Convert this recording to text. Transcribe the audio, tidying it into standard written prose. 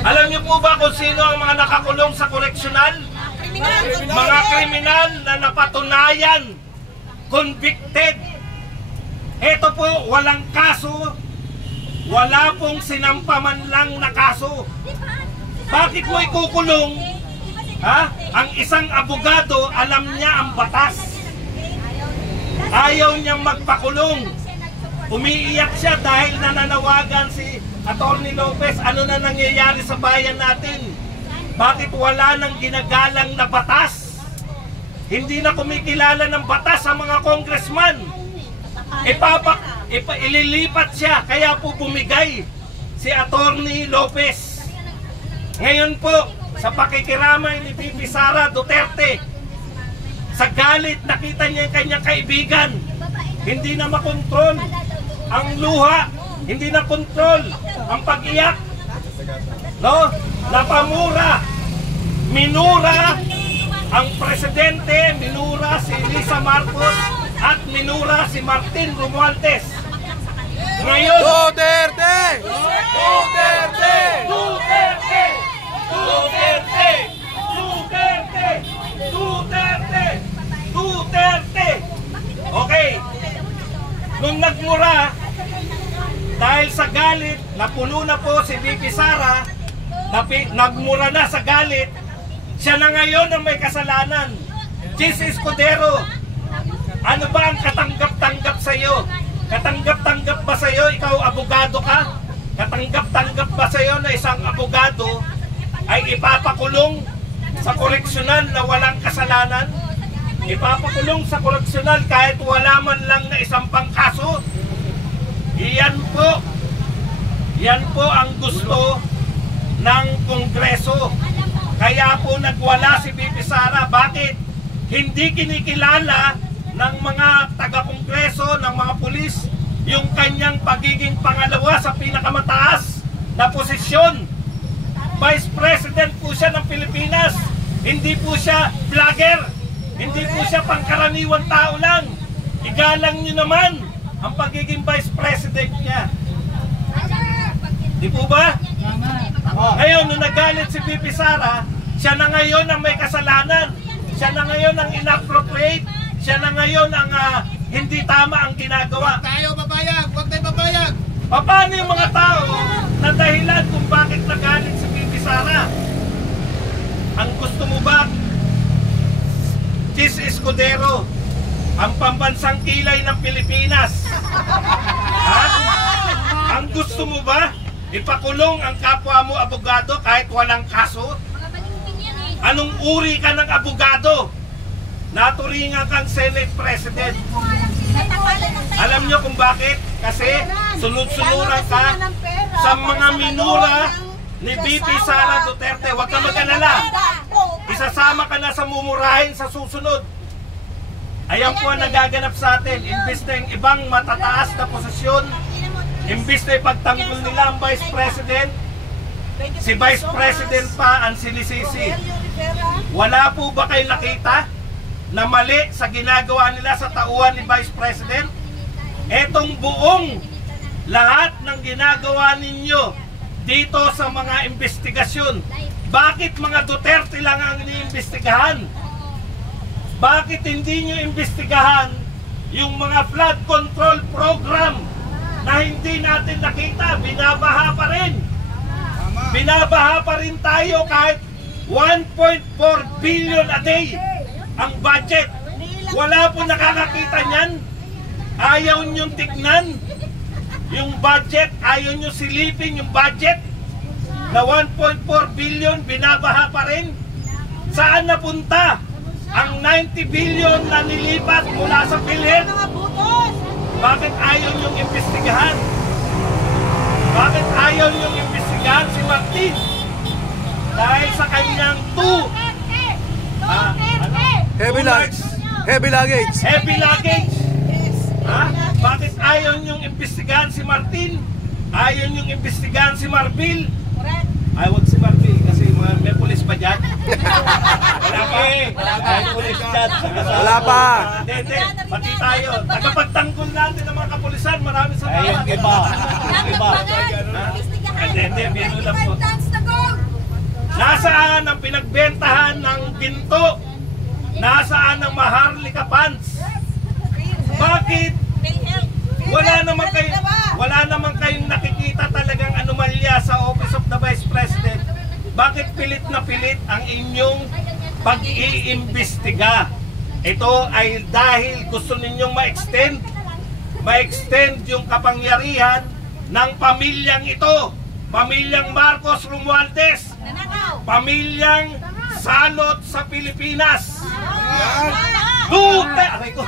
Alam niyo po ba kung sino ang mga nakakulong sa koreksyonal? Mga kriminal na napatunayan, convicted. Ito po, walang kaso, wala pong sinampaman lang na kaso. Bakit mo ikukulong? Ha? Ang isang abogado, alam niya ang batas. Ayaw niyang magpakulong. Umiiyak siya dahil nananawagan si Atty. Lopez. Ano na nangyayari sa bayan natin? Bakit wala nang ginagalang na batas? Hindi na kumikilala ng batas ang mga congressman. Ililipat siya, kaya po bumigay si Atty. Lopez. Ngayon po, sa pakikiramay ni VP Sara Duterte, sa galit nakita niya yung kanyang kaibigan, hindi na makontrol ang luha, hindi na kontrol ang pag-iyak, no? Napamura, minura ang presidente, minura si Lisa Marcos at minura si Martin Romualdez. Ngayon, Duterte! Duterte! Duterte! Duterte! Duterte! Duterte! Duterte! Okay. Nung nagmura, dahil sa galit, napuno na po si VP Sara, nagmura na sa galit, siya na ngayon ang may kasalanan. Chis Escudero, ano ba ang katanggap-tanggap sa iyo? Katanggap-tanggap ba sa iyo, ikaw abogado ka? Katanggap-tanggap ba sa iyo na isang abogado ay ipapakulong sa koreksyonal na walang kasalanan? Ipapakulong sa koreksyonal kahit wala man lang na isang pangkaso? Yan po ang gusto ng Kongreso. Kaya po nagwala si VP Sara. Bakit? Hindi kinikilala ng mga taga-Kongreso, ng mga pulis, yung kanyang pagiging pangalawa sa pinakamataas na posisyon. Vice President po siya ng Pilipinas. Hindi po siya vlogger. Hindi po siya pangkaraniwang tao lang. Igalang niyo naman ang pagiging Vice President niya. Di po ba? Ngayon, nung nagalit si VP Sara, siya na ngayon ang may kasalanan. Siya na ngayon ang inappropriate. Siya na ngayon ang hindi tama ang ginagawa. Huwag tayo papayag! Huwag tayo papayag! Paano yung mga tao na dahilan kung bakit nagalit si VP Sara? Ang gusto mo ba, Chis Escudero, ang pambansang kilay ng Pilipinas? Ha? Ang gusto mo ba, ipakulong ang kapwa mo abogado kahit walang kaso? Anong uri ka ng abogado? Naturingan kang Senate President. Alam nyo kung bakit? Kasi sunod-sunuran ka sa mga minura ni VP Sara Duterte. Huwag ka mag-alala. Isasama ka na sa mumurahin sa susunod. Ayan po ang nagaganap sa atin. Imbis na yung ibang matataas na posisyon, imbis na ipagtanggol nila ang Vice President, si Vice President pa ang sinisisi. Wala po ba kayo nakita na mali sa ginagawa nila sa tauhan ni Vice President? Etong buong lahat ng ginagawa ninyo dito sa mga investigasyon, bakit mga Duterte lang ang iniimbestigahan? Bakit hindi nyo imbestigahan yung mga flood control program na hindi natin nakita? Binabaha pa rin. Binabaha pa rin tayo kahit 1.4 billion a day ang budget. Wala po nakakakita niyan. Ayaw nyong tignan yung budget. Ayaw nyo silipin yung budget na 1.4 billion binabaha pa rin. Saan napunta ang 90 billion na nilipat mula sa PhilHealth? Bakit ayaw nyong imbestigahan? Bakit ayaw nyong imbestigahan si Martin? Dahil sa kanyang Heavy luggage. Heavy luggage. Ha? Bakit ayaw niyong imbestigahan si Martin? Ayaw niyong imbestigahan si Marbil? Ay, wag si Marbil kasi may pulis pa dyan. Wala pa eh. May pulis dyan. Wala pa. Hindi. Pati tayo. Tagapagtanggol natin ng mga kapulisan. Maraming salamat. Ay, yung iba. Hindi. Biro lang po. Nasaan ang pinagbentahan ng ginto? Nasaan ang Maharlika funds? Bakit wala naman kayong nakikita talagang anomalya sa Office of the Vice President? Bakit pilit na pilit ang inyong pag-iimbestiga? Ito ay dahil gusto ninyong ma-extend yung kapangyarihan ng pamilyang ito. Pamilyang Marcos Romualdez. Pamilyang salot sa Pilipinas. Aray ko.